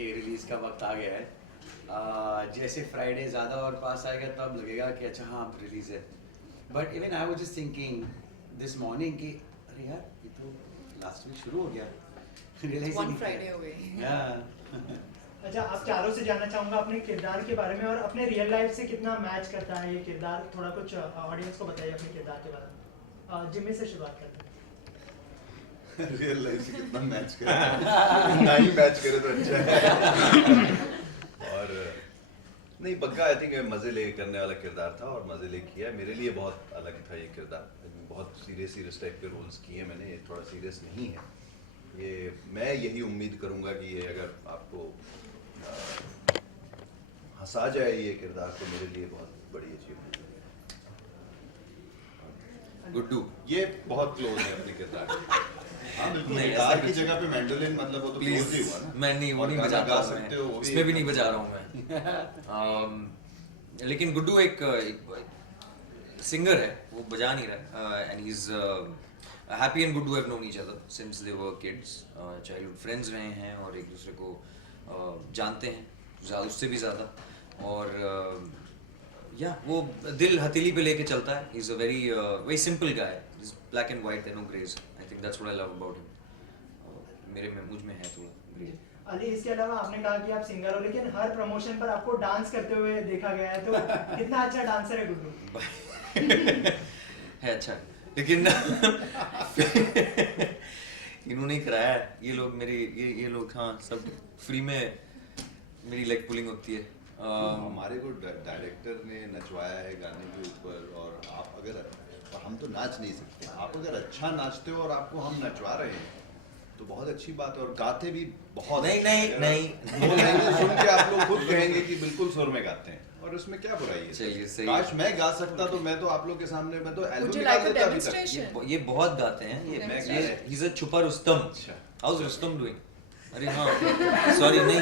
कि रिलीज़ का वक्त आ गया है। जैसे फ्राइडे ज़्यादा और पास आएगा तब लगेगा कि अच्छा हाँ अब रिलीज़ है। But even I was just thinking this morning कि अरे यार ये तो लास्ट वीक शुरू हो गया। रियलाइज वन फ्राइडे हो गई। अच्छा, आप चारों से जानना चाहूँगा अपने किरदार के बारे में और अपने रियल लाइफ से कितना मैच करता है ये किरदार। थोड़ा कुछ ऑडियंस को बताइए अपने किरदार के बारे में। जिम्मी से शुरुआत करते हैं। रियल लाइफ से कितना मैच करे ना ही मैच करे तो अच्छा है। और नहीं, बग्गा आई थिंक मजे ले करने वाला किरदार था और मजे ले किया। मेरे लिए बहुत अलग था ये किरदार। बहुत सीरियस टाइप के रोल्स किए मैंने, ये थोड़ा सीरियस नहीं है ये। मैं यही उम्मीद करूंगा कि ये अगर आपको हंसा जाए ये किरदार तो मेरे लिए बहुत बड़ी अचीवमेंट है। गुड्डू ये बहुत क्लोज है अपने किरदार। हाँ बिल्कुल, नहीं, गिटार ऐसा की कुछ- जगह पे मैंडोलिन मतलब वो तो प्लीज क्लोज ही हुआ ना। मैं नहीं, वो और नहीं गाना बजाता गा हूँ सकते हो, वो मैं, भी उसमें भी एक- नहीं बजा रहा हूँ मैं। लेकिन गुड्डू एक सिंगर है, वो बजा नहीं रहा है। And he is happy and Guddu have known each other since they were kids, childhood friends रहे हैं और एक दूसरे को जानते हैं उससे भी ज़्यादा। और या वो दिल हथेली पे लेके चलता है। He is a very simple guy, is black and white, no greys. I think that's what I love about him. मुझ में है थोड़ा ग्रे। अली, इसके अलावा आपने कहा कि आप सिंगर हो, लेकिन हर प्रमोशन पर आपको डांस करते हुए देखा गया है, तो कितना अच्छा डांसर है गुड्डू। है अच्छा, लेकिन इन्होंने ही कराया है। ये लोग मेरी ये लोग हाँ सब फ्री में मेरी लेग पुलिंग होती है। हमारे को डायरेक्टर ने नचवाया है गाने के ऊपर। और आप अगर हम तो नाच नहीं सकते, आप अगर अच्छा नाचते हो और आपको हम नचवा रहे हैं तो बहुत अच्छी बात है। और गाते भी बहुत नहीं, अच्छा है। नहीं, अगर नहीं। दो लाइनें सुन के आप लोग खुद कहेंगे कि बिल्कुल सुर में गाते हैं, और उसमें क्या बुराई है। चलिए, सही। काश मैं गा सकता तो मैं तो आप लोग के सामने मैं तो Would एल्बम you निकाल like a देता अभी तक। demonstration? ये बहुत गाते हैं। ये he's a छुपा रुस्तम। अच्छा। How's Rustam doing? अरे हाँ, सॉरी नहीं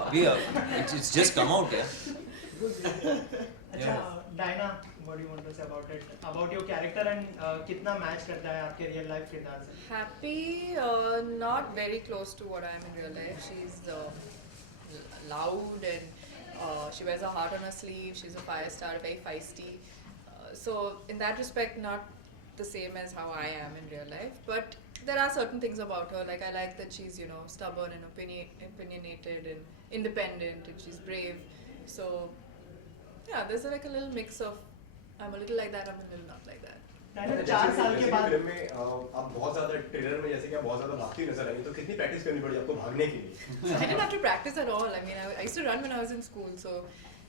अभी it's just come out यार। अच्छा, Diana, what do you want to say about it, about your character and कितना मैच करता है आपके रियल लाइफ किरदार से? Happy, not very close to what I am in real life. She's loud and she wears her heart on her sleeve. She's a fire starter, very feisty. So in that respect, not the same as how I am in real life. But there are certain things about her. Like I like that she's stubborn and opinionated and independent, and she's brave. So yeah, there's like a little mix of I'm a little like that, I'm a little not like that. Diana, 4 साल के बाद film में आप बहुत ज्यादा trailer में जैसे कि आप बहुत ज्यादा भागती नजर आई, तो कितनी प्रैक्टिस करनी पड़ी आपको भागने के लिए? I didn't have to practice at all. I mean, I used to run when I was in school, so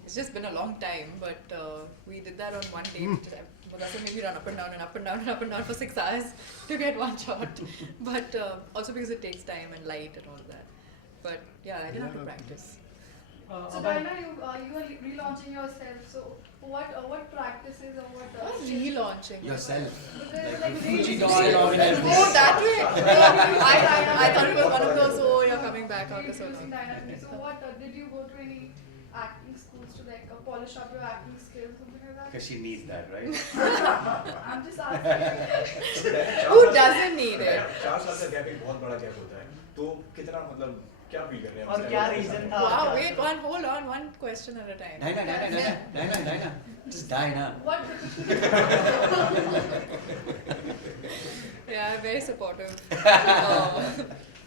it's just been a long time. But we did that on one day. Mudasar made me run up and down and up and down and up and down for 6 hours to get one shot. But also because it takes time and light and all that. But yeah, I didn't have to practice. So Diana, you are relaunching yourself. So what practices or what? Not relaunching. Yourself. Because Like like Fuji they- doll organized Oh, this. that way. I thought it was one of those. Oh, you're coming back out or Introducing something. Diana. So what did you go to any acting schools to like polish up your acting skills, something like that? Because she needs that, right? I'm just asking. Who doesn't need it? 4 साल का gap एक बहुत बड़ा gap होता है, तो कितना मतलब क्या फील कर रहे हैं? और क्या रीजन था? Wow, wait, hold on, one question at a time. Diana. Just Diana. What? Yeah, very supportive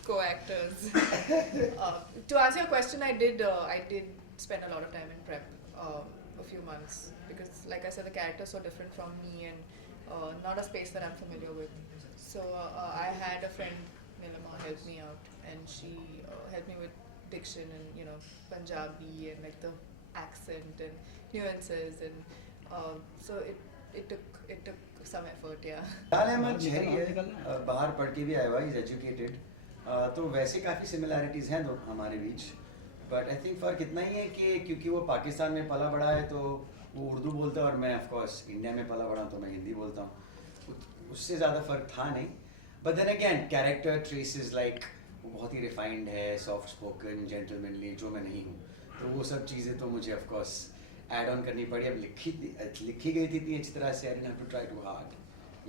co-actors. To answer your question, I did spend a lot of time in prep, a few months, because like I said, the character is so different from me and not a space that I'm familiar with. So I had a friend, Nilima, help me out, and she helped me with diction and Punjabi and like the accent and nuances, and so it took some effort, yeah. फिलहाल अहमद जहरी है, बाहर पढ़ के भी आया हुआ, is educated, तो वैसे काफ़ी सिमिलैरिटीज़ हैं दो हमारे बीच। बट आई थिंक फ़र्क इतना ही है कि क्योंकि वो पाकिस्तान में पला बड़ा है तो वो उर्दू बोलता है और मैं ऑफकोर्स इंडिया में पला बड़ा हूँ तो मैं हिंदी बोलता हूँ। उससे ज़्यादा फ़र्क था नहीं। But then again character traces like वो बहुत ही रिफाइंड है, सॉफ्ट स्पोकन, जेंटलमैनली, जो मैं नहीं हूँ, तो वो सब चीज़ें तो मुझे ऑफकोर्स ऐड ऑन करनी पड़ी। अब लिखी गई थी इतनी अच्छी तरह से, I didn't have to try too hard,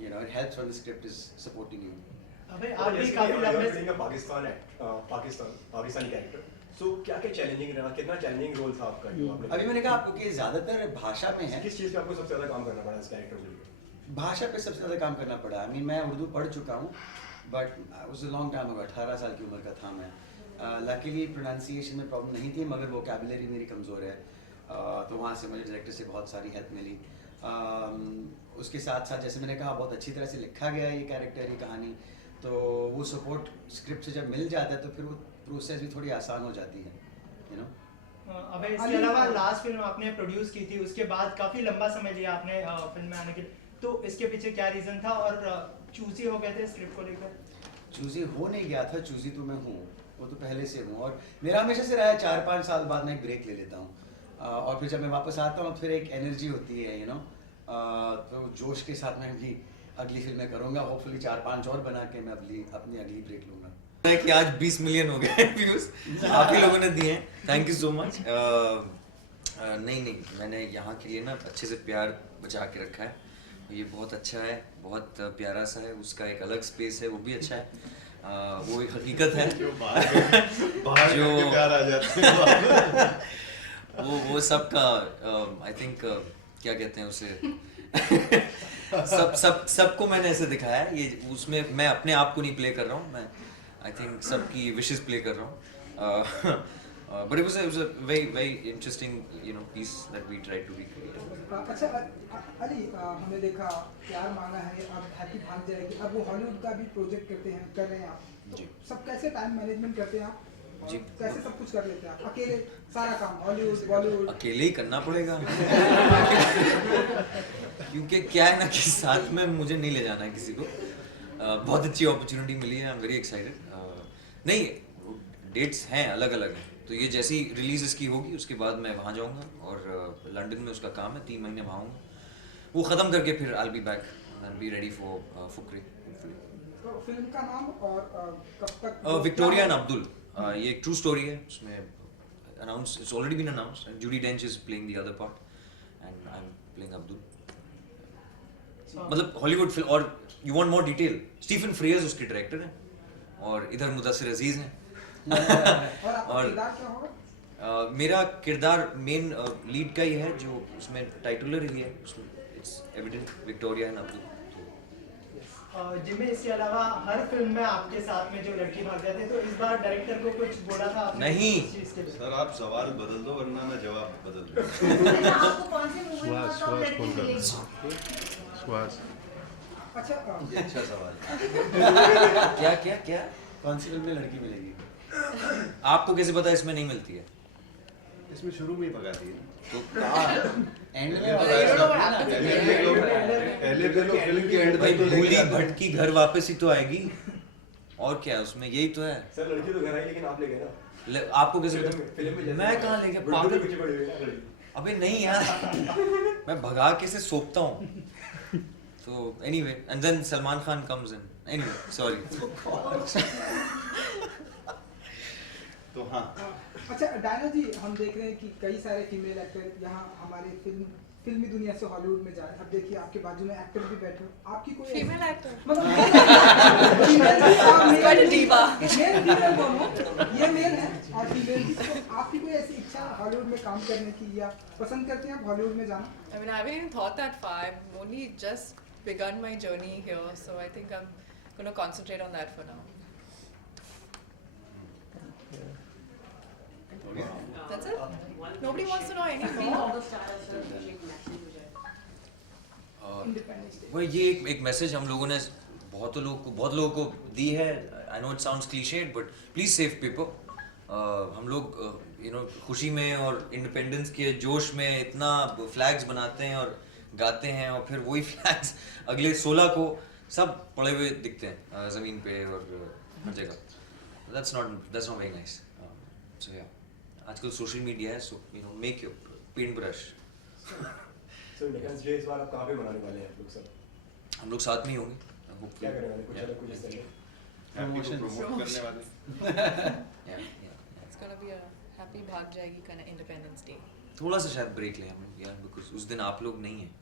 it helps when the script is supporting you. अबे और आप भी जैसे काफी कि लंबे you're playing a Pakistani character, so क्या क्या चैलेंजिंग रहा, कितना चैलेंजिंग रोल था आपका जो आपने अभी मैंने कहा आपको कि ज़्यादातर भाषा में है, किस चीज़ पे आपको सबसे ज़्यादा काम करना पड़ा इस कैरेक्टर को लेकर? भाषा पे सबसे ज़्यादा काम करना पड़ा। आई मीन मैं उर्दू पढ़ चुका हूँ, बट उस लॉन्ग टाइम अगो 18 साल की उम्र का था मैं। लकीली प्रोनाउंसिएशन में प्रॉब्लम नहीं थी, मगर वोकैबुलरी मेरी कमज़ोर है, तो वहाँ से मुझे डायरेक्टर से बहुत सारी हेल्प मिली। उसके साथ साथ जैसे मैंने कहा बहुत अच्छी तरह से लिखा गया है ये कैरेक्टर, ये कहानी, तो वो सपोर्ट स्क्रिप्ट से जब मिल जाता है तो फिर वो प्रोसेस भी थोड़ी आसान हो जाती है, यू नो। अबे इसके अलावा लास्ट फिल्म आपने प्रोड्यूस की थी, उसके बाद काफी लंबा समय लिया आपने फिल्म में आने के लिए, तो इसके पीछे क्या रीजन था और चूजी हो गए थे स्क्रिप्ट को लेकर? चूज़ी हो नहीं गया था, चूज़ी तो मैं हूँ, वो तो पहले से हूँ, और मेरा हमेशा से रहा है 4-5 साल बाद मैं एक ब्रेक ले लेता हूँ, और फिर जब मैं वापस आता हूँ फिर एक एनर्जी होती है, यू नो, तो जोश के साथ मैं भी अगली फिल्में करूँगा, होपफुली 4-5 और बना के मैं अपनी अगली ब्रेक लूँगा। है कि आज 20 मिलियन हो गए व्यूज आप ही लोगों ने दिए हैं, थैंक यू सो मच। नहीं मैंने यहाँ के लिए ना अच्छे से प्यार बचा के रखा है, ये बहुत अच्छा है, बहुत प्यारा सा है, उसका एक अलग स्पेस है, वो भी अच्छा है, वो एक हकीकत है बाहर जो करके प्यार आ जाते हैं। वो सबका आई थिंक क्या कहते हैं उसे सबको मैंने ऐसे दिखाया है, ये उसमें मैं अपने आप को नहीं प्ले कर रहा हूँ, मैं आई थिंक सबकी विशेस प्ले कर रहा हूँ, but it was a very interesting you know piece that we try to recreate. अच्छा अली, हमने देखा प्यार मांगा है, अब हैप्पी भाग जाएगी, अब वो हॉलीवुड का भी प्रोजेक्ट कर रहे हैं आप, तो जी। सब कैसे टाइम मैनेजमेंट करते हैं आप? और जी। कैसे सब कुछ कर लेते हैं आप अकेले, सारा काम हॉलीवुड बॉलीवुड? अकेले ही करना पड़ेगा क्योंकि क्या है ना कि साथ में मुझे नहीं ले जाना है किसी को, बहुत अच्छी अपॉर्चुनिटी मिली है, आई एम वेरी एक्साइटेड। नहीं डेट्स हैं अलग अलग हैं, तो ये जैसी रिलीज इसकी होगी उसके बाद मैं वहाँ जाऊँगा, और लंदन में उसका काम है, 3 महीने वहाँ हूँ, वो ख़त्म करके फिर I will be back and be ready for Fukrey. तो फिल्म का नाम और कब तक? विक्टोरिया एंड अब्दुल, ये एक ट्रू स्टोरी है, उसमें announce it's already been announced and Judi Dench is playing the other part and I am playing Abdul. मतलब हॉलीवुड फिल्म, और you want more detail, Stephen Frears उसके डायरेक्टर हैं, और इधर मुदस्सिर अजीज हैं। और आपका और किरदार क्या होगा? मेरा किरदार मेन लीड का ही है, जो उसमें टाइटलर ही है, उसमें it's evident Victoria and Abdul. Jimmy, इसके अलावा हर फिल्म में आपके साथ में जो लड़की भाग जाती है, तो इस बार डायरेक्टर को कुछ बोला था आपने नहीं। इस चीज़ के लिए? सर आप सवाल बदल दो वरना मैं जवाब बदल दूँ। आपको कौन सी मूवी में टॉप लड़की मिलेगी? अच्छा ये अच्छा सवाल है। क्या कौन सी फिल्म में लड़की मिलेगी? आपको कैसे पता इसमें नहीं मिलती है? इसमें शुरू में ही भगा दिए। तो एंड में But you don't know what happens at the end. पहले तो लोग फिल्म के एंड भाई तक तो भूली लेके आते हैं। भटकी घर वापस ही तो आएगी, और क्या है उसमें, यही तो है। सर लड़की तो घर आई लेकिन आप ले गए ना आपको कैसे फिल्म में पता? मैं कहाँ ले गया बुलबुल के पागल? पीछे पड़ी हुई है ना लड़की। अबे नहीं यार, मैं भगा के से सोपता हूँ। तो anyway, and then Salman Khan comes in. Anyway, sorry. तो हाँ अच्छा डायना जी, हम देख रहे हैं कि कई सारे फीमेल एक्टर यहाँ हमारे फिल्मी दुनिया से हॉलीवुड में जा रहे हैं। अब देखिए आपके बाजू में एक्टर भी बैठे हो, आपकी कोई Female actor. मतलब फीमेल भी और Quite a मेल भी, diva. मेल फीमेल दोनों, ये मेल है और फीमेल भी, तो आपकी कोई ऐसी इच्छा हॉलीवुड में काम करने की, या पसंद करते हैं आप हॉलीवुड में जाना? I mean, I haven't even thought that far. I've only just begun my journey here, so I think I'm going to concentrate on that for now. That's it? Nobody wants to know any more. वो ये एक message हम लोगों ने बहुत लोगों को दी है। I know it sounds clichéd but please save people. हम लोग यू नो खुशी में और इंडिपेंडेंस के जोश में इतना फ्लैग्स बनाते हैं और गाते हैं, और फिर वही फ्लैग्स अगले 16 को सब पड़े हुए दिखते हैं ज़मीन पे और हर जगह। That's not very nice. So yeah आजकल सोशल मीडिया है, so you know make your paint brush. So defence day इस बार आप कहाँ पे मनाने वाले हैं आप लोग सब? हम लोग साथ में ही होंगे। क्या करने वाले कुछ अलग कुछ इस तरह? हैप्पी को प्रमोट करने वाले। It's going to be a happy भाग जाएगी kind of Independence Day. थोड़ा सा शायद ब्रेक लें हम लोग यार, बिकॉज उस दिन आप लोग नहीं हैं।